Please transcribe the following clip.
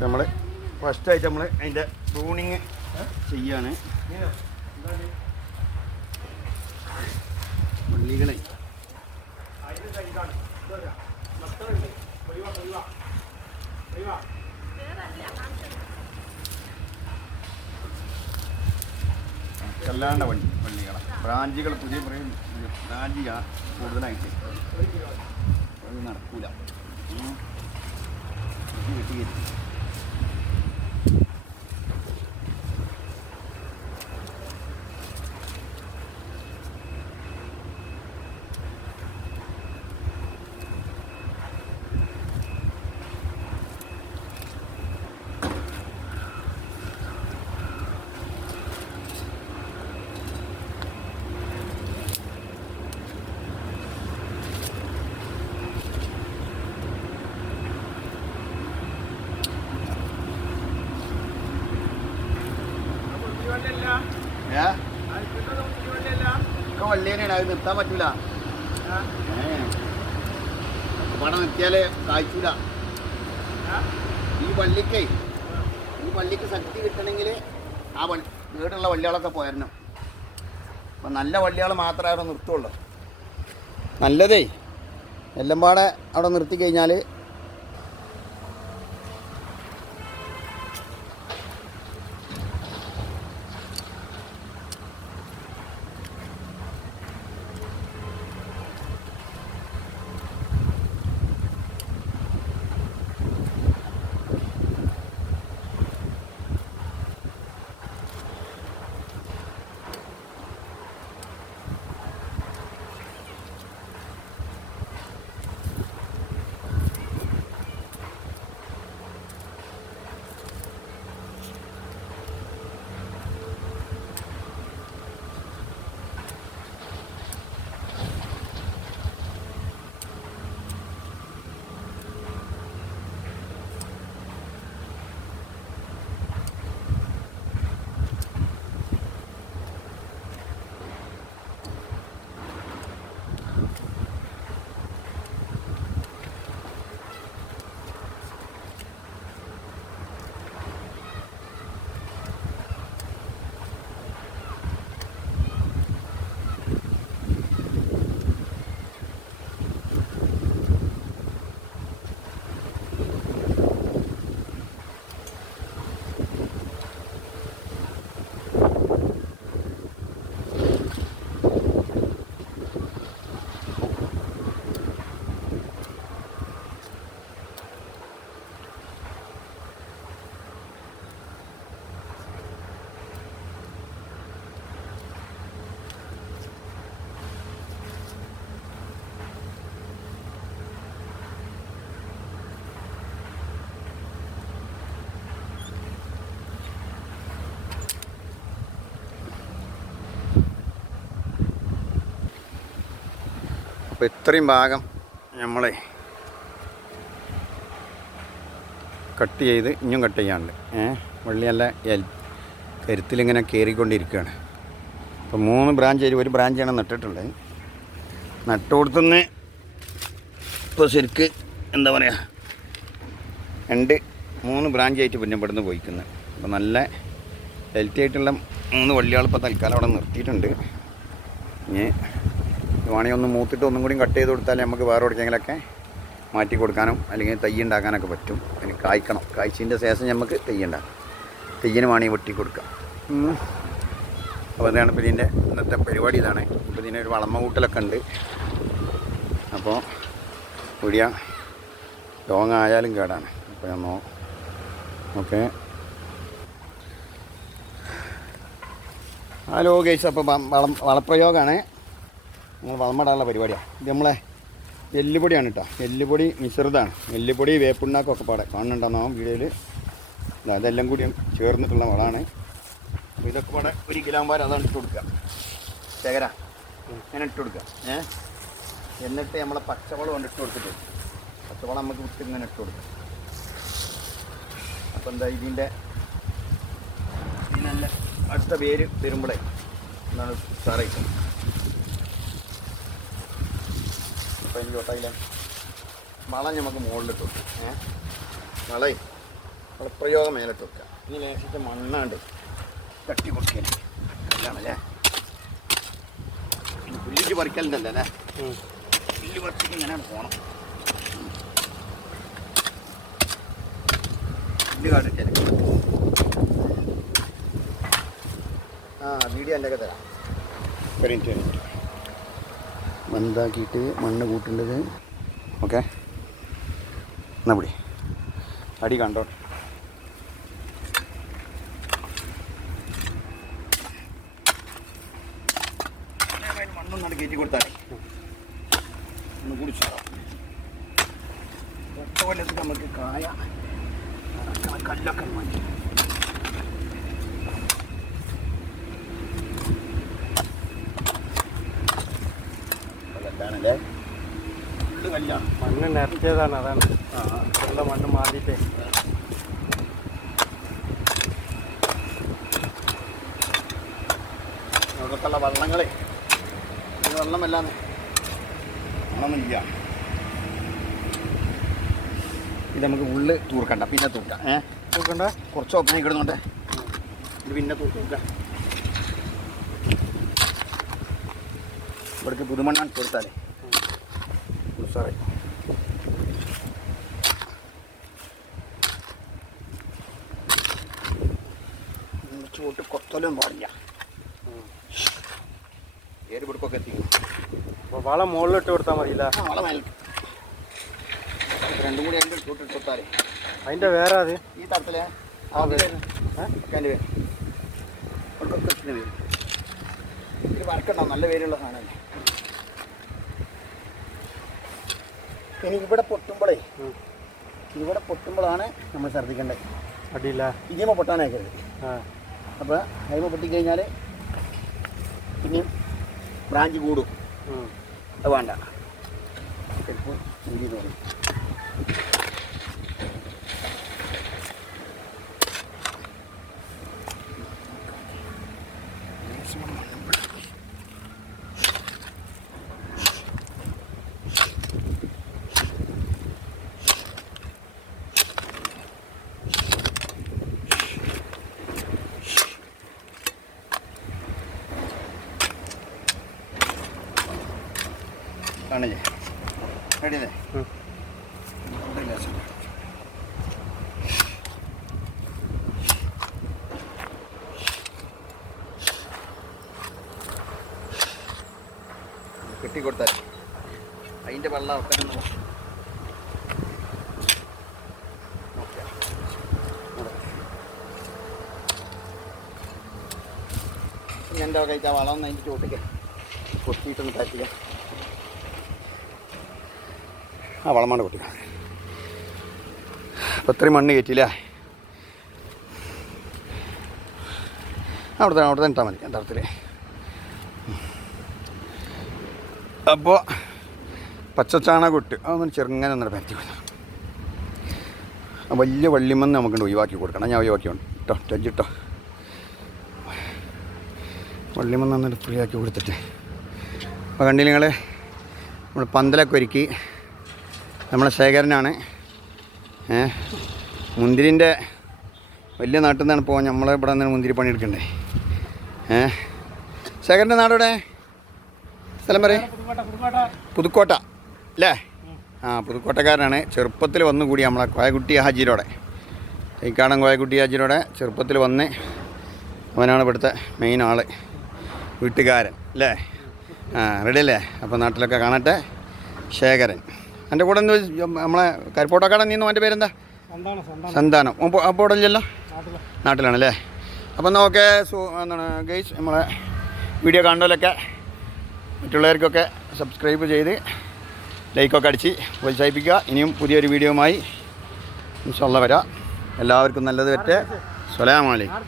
നമ്മൾ ഫസ്റ്റായിട്ട് നമ്മൾ അതിൻ്റെ പ്രൂണിങ് ചെയ്യാണ്. വള്ളികളെ അല്ലാണ്ട വള്ളികളെ ബ്രാഞ്ചുകൾ പുതിയ ബ്രാഞ്ച് കൂടുതലായിട്ട് അത് നടക്കൂല. വള്ളി തന്നെയാണ്, അത് നിർത്താൻ പറ്റൂല. പടം നിർത്തിയാലേ കായ്ച്ചൂല. ഈ വള്ളിക്ക് ശക്തി കിട്ടണമെങ്കിൽ ആ വീടുള്ള വള്ളികളൊക്കെ പോരണം. അപ്പം നല്ല വള്ളികൾ മാത്രമേ അവിടെ നിർത്തുള്ളൂ. നല്ലതേ എല്ലാം പാടെ അവിടെ നിർത്തി കഴിഞ്ഞാൽ അപ്പോൾ ഇത്രയും ഭാഗം നമ്മളെ കട്ട് ചെയ്ത് ഇനിയും കട്ട് ചെയ്യാനുണ്ട്. വള്ളിയല്ല കരുത്തിലിങ്ങനെ കയറിക്കൊണ്ടിരിക്കുകയാണ്. അപ്പോൾ 3 ബ്രാഞ്ച് ഒരു ബ്രാഞ്ചാണ് നട്ടിട്ടുള്ളത്. നട്ടുകൊടുത്തുനിന്ന് ഇപ്പോൾ ശരിക്ക് എന്താ പറയുക 3 ബ്രാഞ്ചായിട്ട് പിന്നെ ഇവിടുന്ന് പോയിക്കുന്നത്. അപ്പോൾ നല്ല ഹെൽത്തി ആയിട്ടുള്ള 3 വള്ളികൾ ഇപ്പോൾ തൽക്കാലം അവിടെ നിർത്തിയിട്ടുണ്ട്. ഇനി വേണമെങ്കിൽ ഒന്ന് മൂത്തിട്ട് ഒന്നും കൂടി കട്ട് ചെയ്ത് കൊടുത്താൽ നമുക്ക് വേറെ എവിടെയെങ്കിലൊക്കെ മാറ്റി കൊടുക്കാനും അല്ലെങ്കിൽ തൈ ഉണ്ടാക്കാനൊക്കെ പറ്റും. അതിന് കായ്ക്കണം. കായ്ച്ചതിൻ്റെ ശേഷം നമുക്ക് തൈ ഉണ്ടാക്കാം. തെയ്യന് വേണമെങ്കിൽ വെട്ടി കൊടുക്കാം. അപ്പോൾ അതാണ് ഇപ്പോൾ ഇതിൻ്റെ ഇന്നത്തെ പരിപാടി. ഇതാണ് ഇപ്പോൾ ഇതിനൊരു വളമ കൂട്ടലൊക്കെ ഉണ്ട്. അപ്പോൾ പൊടിയ ലോങ് ആയാലും കേടാണ്. അപ്പോൾ ഞാൻ ഓക്കെ. ഹലോ ഗൈസ്, അപ്പോൾ വളപ്രയോഗമാണ്. നമ്മൾ വളമിടാനുള്ള പരിപാടിയാണ്. ഇത് നമ്മളെ എല്ലുപൊടിയാണ് കേട്ടോ. എല്ലുപൊടി മിശ്രിതമാണ്. എല്ലുപൊടി വേപ്പിണ്ണാക്കൊക്കെ പാടെ കാണുന്നുണ്ടെന്നാവും വീഡിയോയിൽ. അതെല്ലാം കൂടി ചേർന്നിട്ടുള്ള വളമാണ്. അപ്പോൾ ഇതൊക്കെ പാടെ 1 കിലോ അതാണ് ഇട്ട് കൊടുക്കുക. ശേഖര അങ്ങനെ ഇട്ട് കൊടുക്കുക. എന്നിട്ട് നമ്മളെ പച്ചവളം കൊണ്ട് ഇട്ട് കൊടുത്തിട്ട് പച്ചവളം നമുക്ക് വിട്ട് ഇങ്ങനെ ഇട്ട് കൊടുക്കുക. അപ്പോൾ എന്താ ഇതിൻ്റെ നല്ല അടുത്ത വേര് വരുമ്പോഴേ എന്താണ് സാറായിട്ട് അപ്പോൾ എനിക്ക് ഒട്ടായില്ല വളം നമുക്ക് മുകളിലിട്ട് കൊടുക്കും. വളേ വളപ്രയോഗം മേലിട്ട് വെക്കുക. ഇനി ലേശത്തെ മണ്ണാണ്ട് തട്ടി കൊടുക്കാൻ അല്ലേ. പിന്നെ പുല്ലിച്ച് പറിക്കലുണ്ടല്ലോ അല്ലേ. പുല്ല് പറിച്ചിട്ട് ഇങ്ങനെയാണ് പോകണം. പുല്ല് കാട്ടിച്ചാൽ വീഡിയോ എൻ്റെ ഒക്കെ തരാം. കഴിഞ്ഞിട്ട് മന്താക്കിയിട്ട് മണ്ണ് കൂട്ടേണ്ടത്. ഓക്കെ എന്നാ പിടി അടി കണ്ടോ. മണ്ണൊന്നാണ് കയറ്റി കൊടുത്താലേ ഒന്ന് കുടിച്ചോ. ഒറ്റ കൊല്ലത്തിൽ നമുക്ക് കായ കല്ലൊക്കെ മതി. കല്ലാണല്ലേ, ഫുള്ള് കല്ലാണ്. മണ്ണ് നിറച്ചതാണ്, അതാണ് ഉള്ള മണ്ണ് മാറിയിട്ടേ. അവിടത്തുള്ള വള്ളങ്ങളെ വെള്ളമല്ലാന്ന് വെള്ളമൊന്നുമില്ല. ഇത് നമുക്ക് ഉള്ളു തൂർക്കണ്ട, പിന്നെ തൂക്കാം. തൂക്കണ്ട, കുറച്ച് ഓപ്പണായി കിടന്നുണ്ട്. ഇത് പിന്നെ തൂക്കാം. ഇവിടേക്ക് പുതുമണ്ണാണ് കൊടുത്താലേ സാറേ. ചൂട്ട് കൊത്തലും പാടില്ല. ഏര് പിടുക്കൊക്കെ എത്തിക്കണം. അപ്പോൾ വളം മുകളിലിട്ട് കൊടുത്താൽ മതിയില്ല. വളം മേൽ രണ്ടും കൂടി അതിൻ്റെ ചൂട്ടിട്ട് കൊടുത്താലേ. അതിൻ്റെ വേറെ അത് ഈ തരത്തിലെ അതിൻ്റെ പേര് ഇവിടക്കൊക്കെ എത്തുന്ന പേര്. ഇത് വറക്കണ്ടാവും, നല്ല പേരുള്ള സാധനമല്ലേ. ഇനി ഇവിടെ പൊട്ടുമ്പോഴാണ് നമ്മൾ ശ്രദ്ധിക്കേണ്ടത്. അടിയില്ല, ഇതിമ പൊട്ടാനാക്കരുത്. അപ്പോൾ അതിമ പൊട്ടിക്കഴിഞ്ഞാൽ പിന്നെയും ബ്രാഞ്ച് കൂടും. അത് വേണ്ട. ചിലപ്പോൾ ഇന്ത്യ തോന്നും. കാണില്ലേ, റെഡിയല്ലേ? കെട്ടിക്കൊടുത്താൽ അതിൻ്റെ വെള്ളം ഒക്കെ എൻ്റെ കഴിച്ചാൽ വളം ഒന്ന് അതിൻ്റെ ചുവട്ടിക്ക് കൊത്തിയിട്ടൊന്ന് പറ്റില്ല. ആ വളമാണ് പൊട്ടിക്കണം. അപ്പോൾ ഇത്രയും മണ്ണ് കയറ്റിയില്ല. അവിടെ ഇട്ടാൽ മതി യഥാർത്ഥത്തിൽ. അപ്പോൾ പച്ചച്ചാണകം ഇട്ട് അതൊന്ന് ചെറുങ്ങനെ ഒന്നര പരത്തി കൊടുക്കണം. വലിയ വള്ളിമന്ന് നമുക്കുണ്ട് ഒഴിവാക്കി കൊടുക്കണം. ഞാൻ ഒഴിവാക്കി കേട്ടോ, ടച്ചിട്ടോ. വള്ളിമന്ന് ഒന്ന് ഫ്രീയാക്കി കൊടുത്തിട്ട് അപ്പോൾ കണ്ടില്ല നിങ്ങൾ, നമ്മൾ പന്തലൊക്കെ ഒരുക്കി. നമ്മളെ ശേഖരനാണ്. മുന്തിരിൻ്റെ വലിയ നാട്ടിൽ നിന്നാണ് ഇപ്പോൾ നമ്മളെ ഇവിടെ നിന്ന് മുന്തിരി പണിയെടുക്കണ്ടേ. ശേഖരൻ്റെ നാടെവിടെ? സ്ഥലം പറയും. പുതുക്കോട്ട അല്ലേ? പുതുക്കോട്ടക്കാരനാണ്. ചെറുപ്പത്തിൽ വന്നുകൂടി നമ്മളെ കോയക്കുട്ടി ഹാജിരോടെ, തൈക്കാടൻ കോയക്കുട്ടി ഹാജിരോടെ ചെറുപ്പത്തിൽ വന്ന് അവനാണ് ഇവിടുത്തെ മെയിൻ ആൾ, വീട്ടുകാരൻ അല്ലേ? റെഡി അല്ലേ? അപ്പോൾ നാട്ടിലൊക്കെ കാണട്ടെ. ശേഖരൻ എൻ്റെ കൂടെ എന്ത് നമ്മളെ കരിപ്പോട്ടക്കാടൻ നീന്നു. എൻ്റെ പേരെന്താ? സന്താനം. അപ്പോൾ ഇവിടെ ഇല്ലല്ലോ, നാട്ടിലാണല്ലേ? അപ്പം എന്നാൽ ഓക്കെ. എന്താണ് ഗൈസ്, നമ്മളെ വീഡിയോ കാണുന്നതിലൊക്കെ മറ്റുള്ളവർക്കൊക്കെ സബ്സ്ക്രൈബ് ചെയ്ത് ലൈക്കൊക്കെ അടിച്ച് പ്രോത്സാഹിപ്പിക്കുക. ഇനിയും പുതിയൊരു വീഡിയോയുമായി ഇൻഷാ അല്ലാഹ് വരാം. എല്ലാവർക്കും നല്ലത് പറ്റേ. അസ്സലാമു അലൈക്കും.